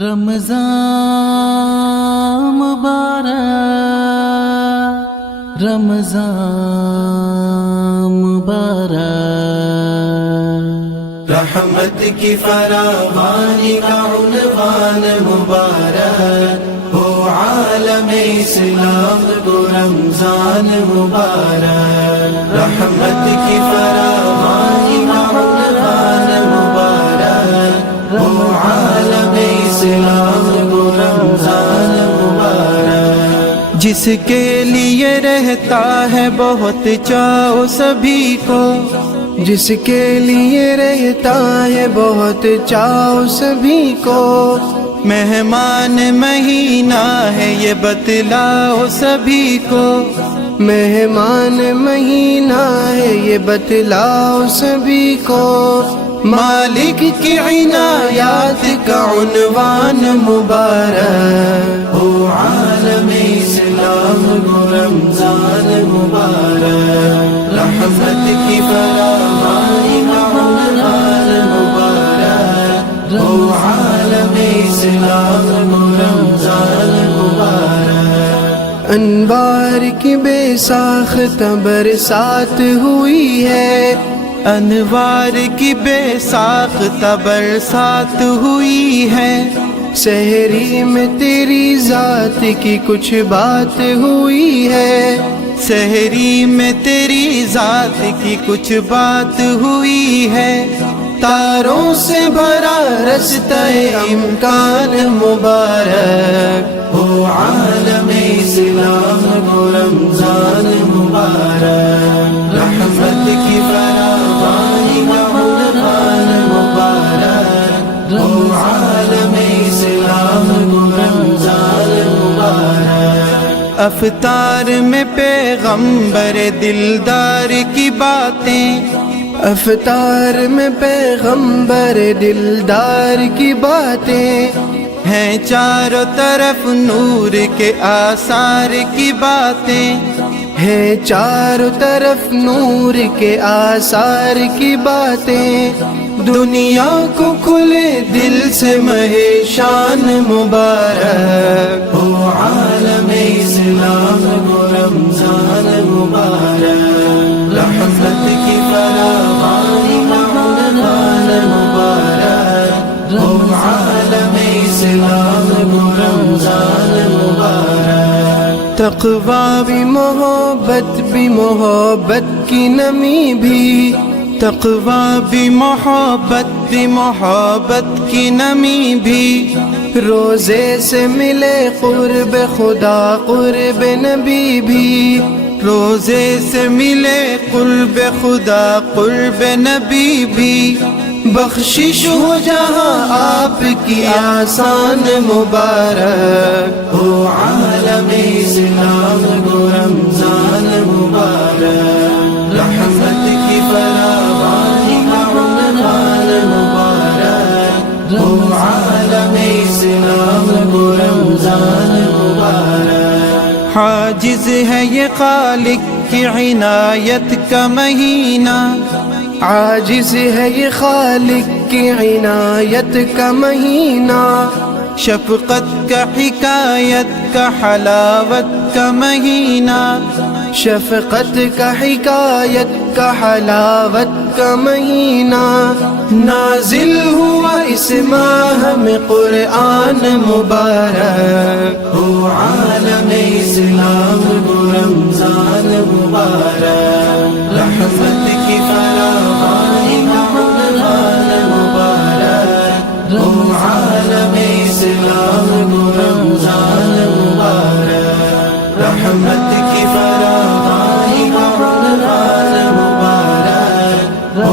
رمضان مبارک، رمضان مبارک، رحمت کی فراوانی کا عنوان مبارک ہو عالم اسلام کو رمضان مبارک، رحمت کی فراوانی کا عنوان مبارک ہو عالم اسلام کو رمضان مبارک، جس کے لیے رہتا ہے بہت چاؤ سبھی کو، جس کے لیے رہتا ہے بہت چاؤ سبھی کو، مہمان مہینہ ہے یہ بتلاؤ سبھی کو، مہمان مہینہ ہے یہ بتلاؤ سبھی کو، مالک کی عنایات کا عنوان مبارک ہو عالم اسلام کو رمضان مبارک، رحمت کی فراوانی کا عنوان مبارک ہو عالم اسلام کو رمضان مبارک، انوار کی بے ساختہ برسات ہوئی ہے، انوار کی بے ساختہ برسات ہوئی ہے، سحری میں تیری ذات کی کچھ بات ہوئی ہے، سحری میں تیری ذات کی کچھ بات ہوئی ہے، تاروں سے بھرا رستہ امکان مبارک ہو عالم اسلام کو رمضان مبارک، رحمت کی فراوانی کا عنوان مبارک ہو عالم اسلام کو رمضان مبارک، افطار میں پیغمبر دلدار کی باتیں، افطار میں پیغمبر دلدار کی باتیں، ہیں چاروں طرف نور کے آثار کی باتیں، ہے چاروں طرف نور کے آثار کی باتیں، دنیا کو کھلے دل سے مہے شان مبارک ہو عالم اسلام کو رمضان مبارک، رحمت کی فراوانی کا عنوان مبارک ہو عالم اسلام کو رمضان مبارک، تقویٰ بھی محبت کی نمی بھی، تقویٰ بھی محبت کی نمی بھی، روزے سے ملے قرب خدا قرب نبی بھی، روزے سے ملے قرب خدا قرب نبی بھی، بخشش ہو جہاں آپ کی آسان مبارک ہو عالم اسلام کو رمضان مبارک، رحمت کی فراوانی کا عنوان مبارک ہو عالم اسلام کو رمضان مبارک، حاجز ہے یہ خالق کی عنایت کا مہینہ، عاجز ہے یہ خالق کی عنایت کا مہینہ، شفقت کا حکایت کا حلاوت کا مہینہ، شفقت کا حکایت کا حلاوت کا مہینہ، نازل ہوا اس ماہ میں قرآن مبارک ہو عالم اسلام کو رمضان مبارک، رحمت کی فراوانی کا عنوان مبارک ہو عالم اسلام کو رمضان مبارک، رحمت کی فراوانی کا عنوان مبارک ہو